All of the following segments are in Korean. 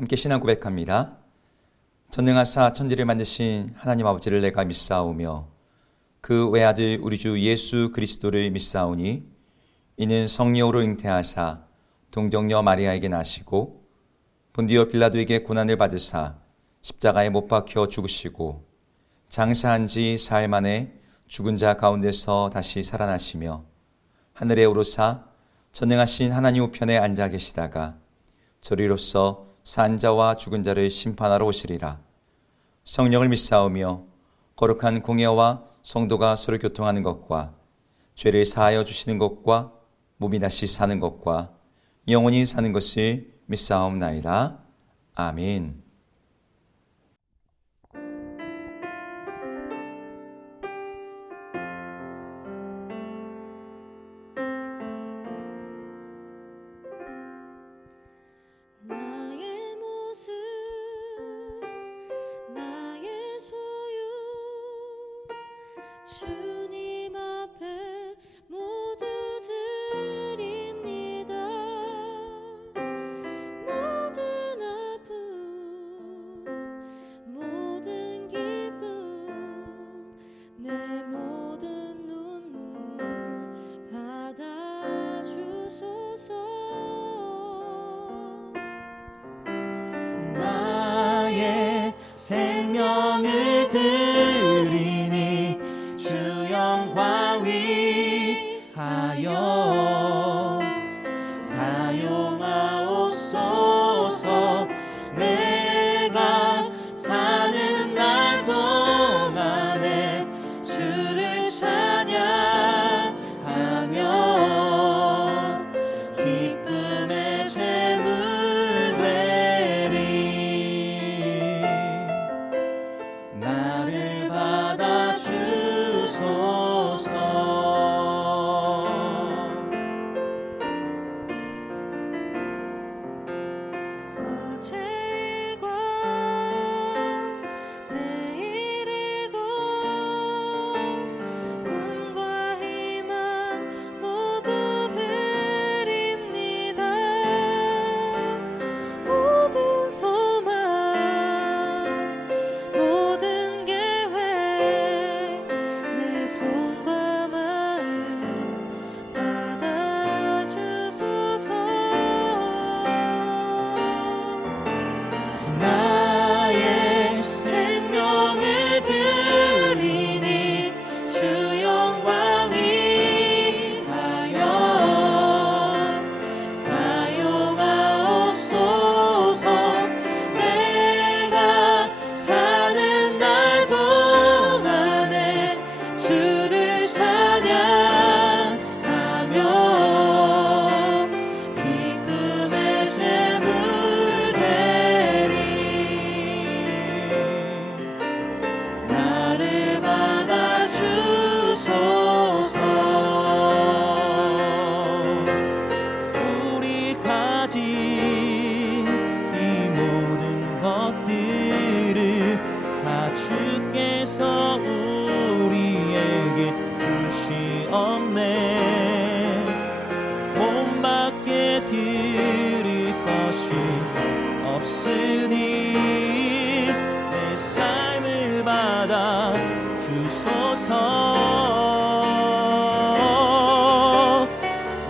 함께 신앙 고백합니다. 전능하사 천지를 만드신 하나님 아버지를 내가 믿사오며 그 외아들 우리 주 예수 그리스도를 믿사오니 이는 성령으로 잉태하사 동정녀 마리아에게 나시고 본디오 빌라도에게 고난을 받으사 십자가에 못 박혀 죽으시고 장사한 지 사흘 만에 죽은 자 가운데서 다시 살아나시며 하늘에 오르사 전능하신 하나님 우편에 앉아 계시다가 저리로서 산 자와 죽은 자를 심판하러 오시리라. 성령을 믿사오며 거룩한 공예와 성도가 서로 교통하는 것과 죄를 사하여 주시는 것과 몸이 다시 사는 것과 영원히 사는 것을 믿사옵나이다. 아멘. 나의 모습 나의 소유 주님 앞에 모두 드립니다. 모든 아픔 모든 기쁨 내 모든 눈물 받아주소서. 나의 생명을 드리니 주 영광 위하여 사용하옵소서. 내가 사는 날 동안에 주를 찬양하며 기쁨의 제물 되리. 나를 받아 주소서. 어제일과 내일일도 꿈과 희망 모두 드립니다. 모든 소망 모든 계획 내 손과 마음 받아주소서. 나의 생명을 드리니 주 영광 위하여 사용하옵소서. 내가 사는 날 동안에 주를 찬양하며 기쁨의 제물 되리. 나를 받아 주소서. 우리 가진 이 모든 것들을 다 주께서 우리에게 주시옵네. 몸밖에 드릴 것이 없으니 내 삶을 받아 주소서.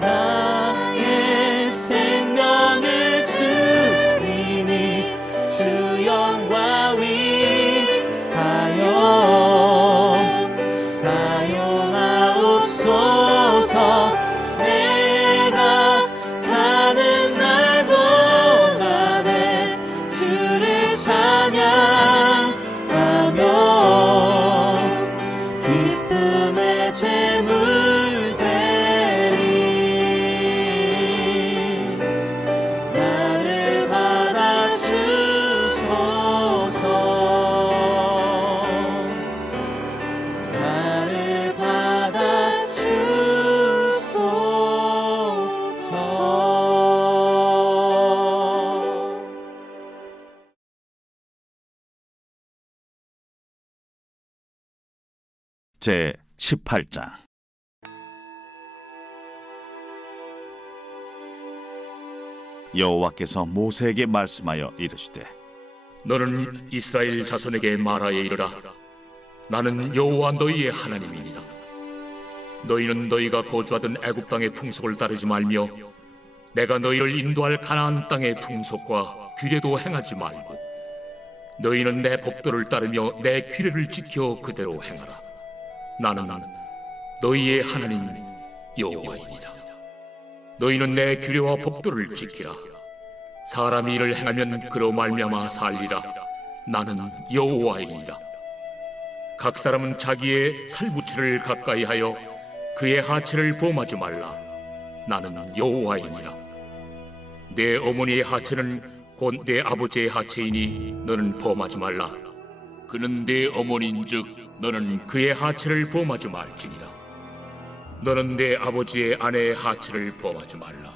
나의 생명을 드리니 주 영광 위하여 사용하옵소서. 내가 사는 날 동안에 주를 찬양하며 기쁨의 제물 되리. 나를 받아 주소서. 나를 받아 주소서. 제 18장 여호와께서 모세에게 말씀하여 이르시되 너는 이스라엘 자손에게 말하여 이르라. 나는 여호와 너희의 하나님이니라. 너희는 너희가 거주하던 애굽 땅의 풍속을 따르지 말며 내가 너희를 인도할 가나안 땅의 풍속과 규례도 행하지 말고 너희는 내 법도를 따르며 내 규례를 지켜 그대로 행하라. 나는 너희의 하나님 여호와이니라. 너희는 내 규례와 법도를 지키라. 사람이 이를 행하면 그로 말미암아 살리라. 나는 여호와이니라. 각 사람은 자기의 살부치를 가까이 하여 그의 하체를 범하지 말라. 나는 여호와이니라. 내 어머니의 하체는 곧 내 아버지의 하체이니 너는 범하지 말라. 그는 내 어머니인즉 너는 그의 하체를 범하지 말지니라. 너는 내 아버지의 아내의 하체를 범하지 말라.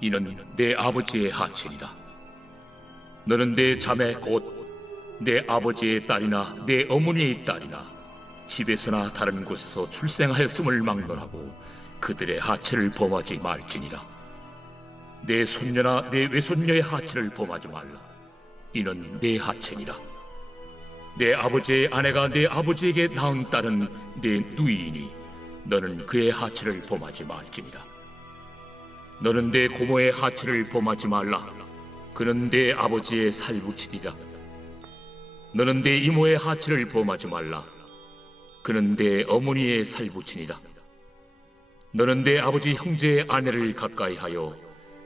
이는 내 아버지의 하체니라. 너는 내 자매 곧 내 아버지의 딸이나 내 어머니의 딸이나 집에서나 다른 곳에서 출생하였음을 막론하고 그들의 하체를 범하지 말지니라. 내 손녀나 내 외손녀의 하체를 범하지 말라. 이는 내 하체니라. 내 아버지의 아내가 내 아버지에게 낳은 딸은 내 누이이니 너는 그의 하체를 범하지 말지니라. 너는 내 고모의 하체를 범하지 말라. 그는 내 아버지의 살부치니라. 너는 내 이모의 하체를 범하지 말라. 그는 내 어머니의 살부치니라. 너는 내 아버지 형제의 아내를 가까이 하여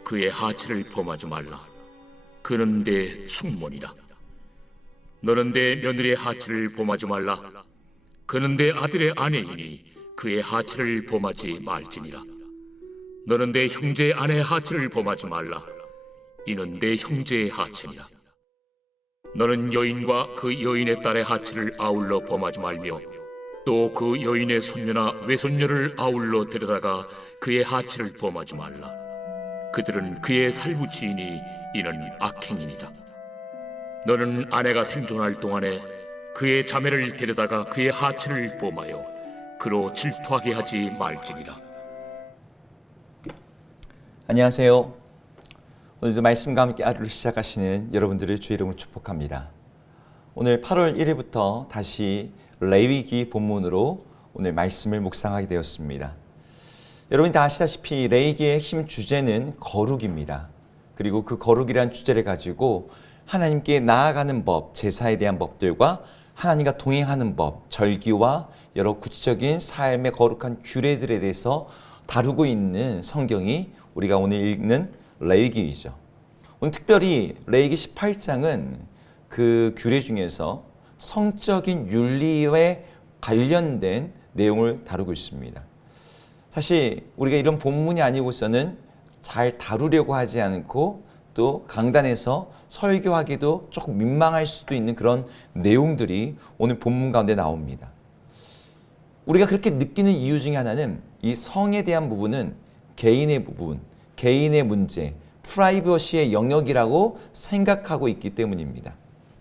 그의 하체를 범하지 말라. 그는 내 숙모니라. 너는 내 며느리의 하체를 범하지 말라. 그는 내 아들의 아내이니 그의 하체를 범하지 말지니라. 너는 내 형제의 아내의 하체를 범하지 말라. 이는 내 형제의 하체니라. 너는 여인과 그 여인의 딸의 하체를 아울러 범하지 말며 또 그 여인의 손녀나 외손녀를 아울러 데려다가 그의 하체를 범하지 말라. 그들은 그의 살부치이니 이는 악행이니라. 너는 아내가 생존할 동안에 그의 자매를 데려다가 그의 하체를 범하여 그로 질투하게 하지 말지니라. 안녕하세요. 오늘도 말씀과 함께 하루를 시작하시는 여러분들을 주의 이름으로 축복합니다. 오늘 8월 1일부터 다시 레위기 본문으로 오늘 말씀을 묵상하게 되었습니다. 여러분이 다 아시다시피 레위기의 핵심 주제는 거룩입니다. 그리고 그 거룩이라는 주제를 가지고 하나님께 나아가는 법, 제사에 대한 법들과 하나님과 동행하는 법, 절기와 여러 구체적인 삶의 거룩한 규례들에 대해서 다루고 있는 성경이 우리가 오늘 읽는 레위기이죠. 오늘 특별히 레위기 18장은 그 규례 중에서 성적인 윤리에 관련된 내용을 다루고 있습니다. 사실 우리가 이런 본문이 아니고서는 잘 다루려고 하지 않고 또 강단에서 설교하기도 조금 민망할 수도 있는 그런 내용들이 오늘 본문 가운데 나옵니다. 우리가 그렇게 느끼는 이유 중에 하나는 이 성에 대한 부분은 개인의 부분, 개인의 문제, 프라이버시의 영역이라고 생각하고 있기 때문입니다.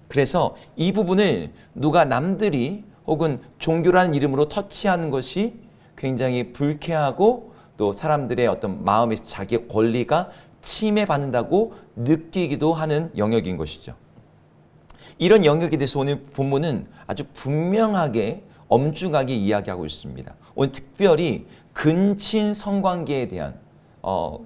그래서 이 부분을 누가 남들이 혹은 종교라는 이름으로 터치하는 것이 굉장히 불쾌하고 또 사람들의 어떤 마음에서 자기의 권리가 침해받는다고 느끼기도 하는 영역인 것이죠. 이런 영역에 대해서 오늘 본문은 아주 분명하게 엄중하게 이야기하고 있습니다. 오늘 특별히 근친 성관계에 대한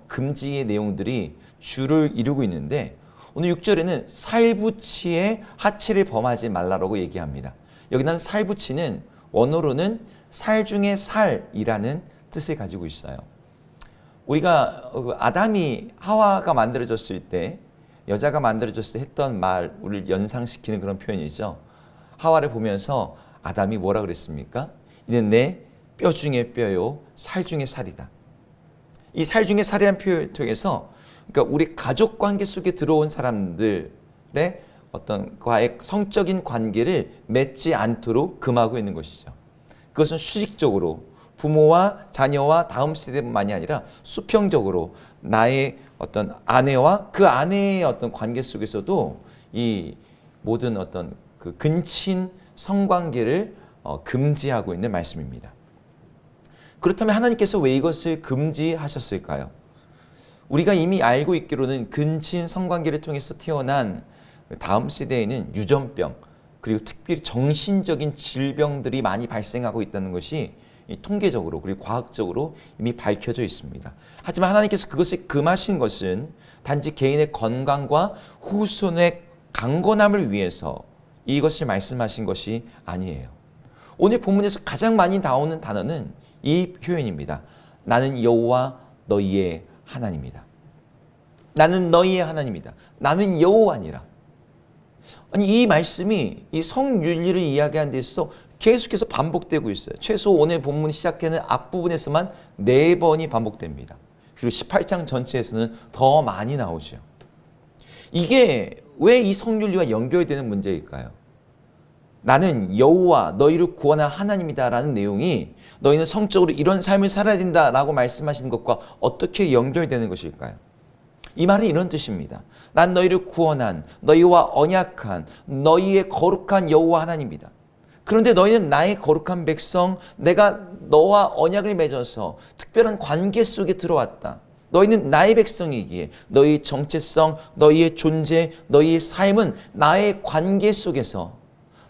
금지의 내용들이 주를 이루고 있는데 오늘 6절에는 살부치의 하체를 범하지 말라라고 얘기합니다. 여기는 살부치는 원어로는 살 중에 살이라는 뜻을 가지고 있어요. 우리가 아담이 하와가 만들어졌을 때 여자가 만들어졌을 때 했던 말을 연상시키는 그런 표현이죠. 하와를 보면서 아담이 뭐라 그랬습니까? 이는 내 뼈 중에 뼈요 살 중에 살이다. 이 살 중에 살이라는 표현 통해서 그러니까 우리 가족 관계 속에 들어온 사람들의 어떤 과의 성적인 관계를 맺지 않도록 금하고 있는 것이죠. 그것은 수직적으로 부모와 자녀와 다음 세대뿐만이 아니라 수평적으로 나의 어떤 아내와 그 아내의 어떤 관계 속에서도 이 모든 어떤 그 근친 성관계를 금지하고 있는 말씀입니다. 그렇다면 하나님께서 왜 이것을 금지하셨을까요? 우리가 이미 알고 있기로는 근친 성관계를 통해서 태어난 다음 세대에는 유전병, 그리고 특별히 정신적인 질병들이 많이 발생하고 있다는 것이 통계적으로 그리고 과학적으로 이미 밝혀져 있습니다. 하지만 하나님께서 그것을 금하신 것은 단지 개인의 건강과 후손의 강건함을 위해서 이것을 말씀하신 것이 아니에요. 오늘 본문에서 가장 많이 나오는 단어는 이 표현입니다. 나는 여호와 너희의 하나님이다. 나는 너희의 하나님이다. 나는 여호와니라. 아니, 이 말씀이 이 성윤리를 이야기하는 데 있어서 계속해서 반복되고 있어요. 최소 오늘 본문 시작되는 앞부분에서만 4번이 반복됩니다. 그리고 18장 전체에서는 더 많이 나오죠. 이게 왜 이 성윤리와 연결되는 문제일까요? 나는 여호와 너희를 구원한 하나님이다 라는 내용이 너희는 성적으로 이런 삶을 살아야 된다 라고 말씀하시는 것과 어떻게 연결되는 것일까요? 이 말은 이런 뜻입니다. 난 너희를 구원한 너희와 언약한 너희의 거룩한 여호와 하나님이다. 그런데 너희는 나의 거룩한 백성, 내가 너와 언약을 맺어서 특별한 관계 속에 들어왔다. 너희는 나의 백성이기에 너희의 정체성, 너희의 존재, 너희의 삶은 나의 관계 속에서,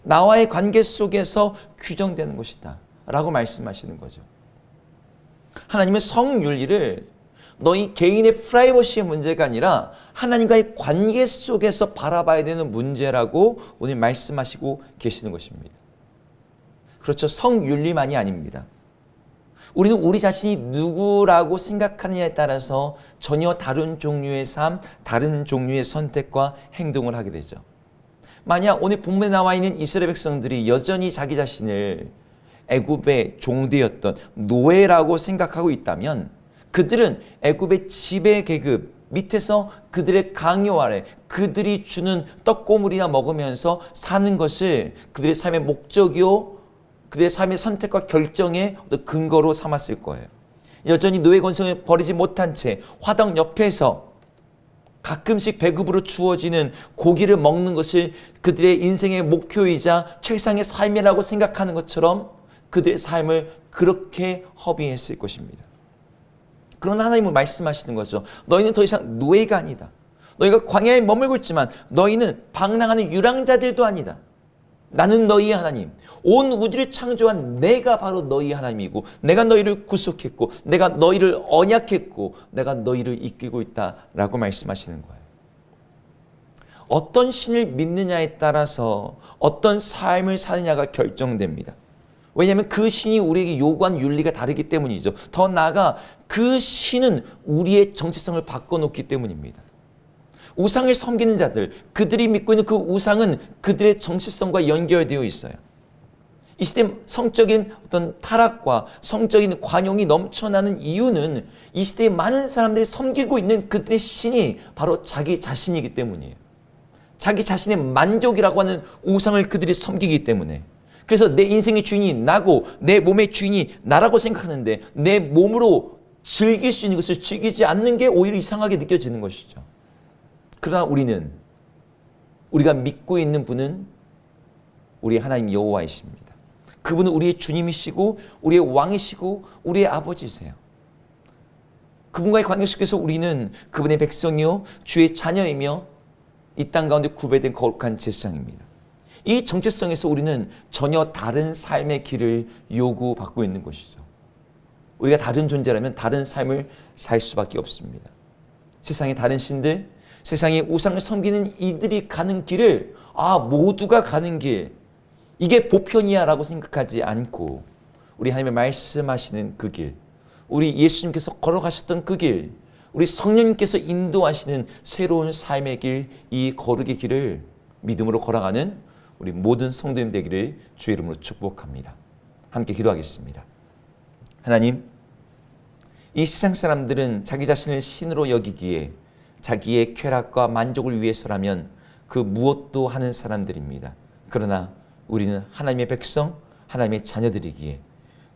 나와의 관계 속에서 규정되는 것이다 라고 말씀하시는 거죠. 하나님은 성윤리를 너희 개인의 프라이버시의 문제가 아니라 하나님과의 관계 속에서 바라봐야 되는 문제라고 오늘 말씀하시고 계시는 것입니다. 그렇죠. 성윤리만이 아닙니다. 우리는 우리 자신이 누구라고 생각하느냐에 따라서 전혀 다른 종류의 삶, 다른 종류의 선택과 행동을 하게 되죠. 만약 오늘 본문에 나와 있는 이스라엘 백성들이 여전히 자기 자신을 애굽의 종되었던 노예라고 생각하고 있다면 그들은 애굽의 지배 계급 밑에서 그들의 강요 아래 그들이 주는 떡고물이나 먹으면서 사는 것을 그들의 삶의 목적이요 그들의 삶의 선택과 결정의 근거로 삼았을 거예요. 여전히 노예 권성을 버리지 못한 채 화덕 옆에서 가끔씩 배급으로 주어지는 고기를 먹는 것을 그들의 인생의 목표이자 최상의 삶이라고 생각하는 것처럼 그들의 삶을 그렇게 허비했을 것입니다. 그러나 하나님은 말씀하시는 거죠. 너희는 더 이상 노예가 아니다. 너희가 광야에 머물고 있지만 너희는 방랑하는 유랑자들도 아니다. 나는 너희의 하나님, 온 우주를 창조한 내가 바로 너희의 하나님이고 내가 너희를 구속했고 내가 너희를 언약했고 내가 너희를 이끌고 있다라고 말씀하시는 거예요. 어떤 신을 믿느냐에 따라서 어떤 삶을 사느냐가 결정됩니다. 왜냐하면 그 신이 우리에게 요구한 윤리가 다르기 때문이죠. 더 나아가 그 신은 우리의 정체성을 바꿔놓기 때문입니다. 우상을 섬기는 자들, 그들이 믿고 있는 그 우상은 그들의 정체성과 연결되어 있어요. 이 시대 성적인 어떤 타락과 성적인 관용이 넘쳐나는 이유는 이 시대에 많은 사람들이 섬기고 있는 그들의 신이 바로 자기 자신이기 때문이에요. 자기 자신의 만족이라고 하는 우상을 그들이 섬기기 때문에. 그래서 내 인생의 주인이 나고 내 몸의 주인이 나라고 생각하는데 내 몸으로 즐길 수 있는 것을 즐기지 않는 게 오히려 이상하게 느껴지는 것이죠. 그러나 우리가 믿고 있는 분은 우리 하나님 여호와이십니다. 그분은 우리의 주님이시고 우리의 왕이시고 우리의 아버지세요. 그분과의 관계 속에서 우리는 그분의 백성이요 주의 자녀이며 이 땅 가운데 구별된 거룩한 제사장입니다. 이 정체성에서 우리는 전혀 다른 삶의 길을 요구받고 있는 것이죠. 우리가 다른 존재라면 다른 삶을 살 수밖에 없습니다. 세상의 다른 신들, 세상의 우상을 섬기는 이들이 가는 길을 모두가 가는 길, 이게 보편이야 라고 생각하지 않고 우리 하나님의 말씀하시는 그 길, 우리 예수님께서 걸어가셨던 그 길, 우리 성령님께서 인도하시는 새로운 삶의 길, 이 거룩의 길을 믿음으로 걸어가는 우리 모든 성도님 되기를 주의 이름으로 축복합니다. 함께 기도하겠습니다. 하나님, 이 세상 사람들은 자기 자신을 신으로 여기기에 자기의 쾌락과 만족을 위해서라면 그 무엇도 하는 사람들입니다. 그러나 우리는 하나님의 백성, 하나님의 자녀들이기에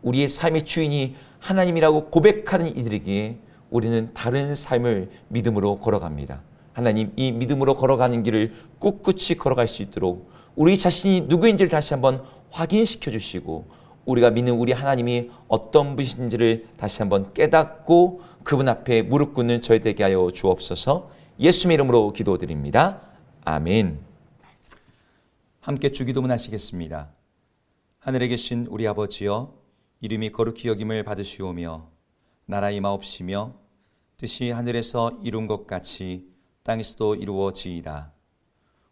우리의 삶의 주인이 하나님이라고 고백하는 이들이기에 우리는 다른 삶을 믿음으로 걸어갑니다. 하나님, 이 믿음으로 걸어가는 길을 꿋꿋이 걸어갈 수 있도록 우리 자신이 누구인지를 다시 한번 확인시켜 주시고 우리가 믿는 우리 하나님이 어떤 분이신지를 다시 한번 깨닫고 그분 앞에 무릎 꿇는 저희 되게 하여 주옵소서. 예수님의 이름으로 기도드립니다. 아멘. 함께 주기도문 하시겠습니다. 하늘에 계신 우리 아버지여, 이름이 거룩히 여김을 받으시오며 나라 임하옵시며 뜻이 하늘에서 이룬 것 같이 땅에서도 이루어지이다.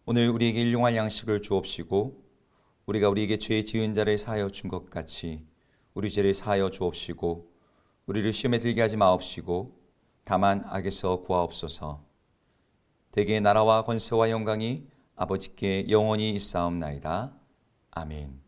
오늘 우리에게 일용할 양식을 주옵시고 우리가 우리에게 죄 지은 자를 사하여 준 것 같이 우리 죄를 사하여 주옵시고 우리를 시험에 들게 하지 마옵시고 다만 악에서 구하옵소서. 대개 나라와 권세와 영광이 아버지께 영원히 있사옵나이다. 아멘.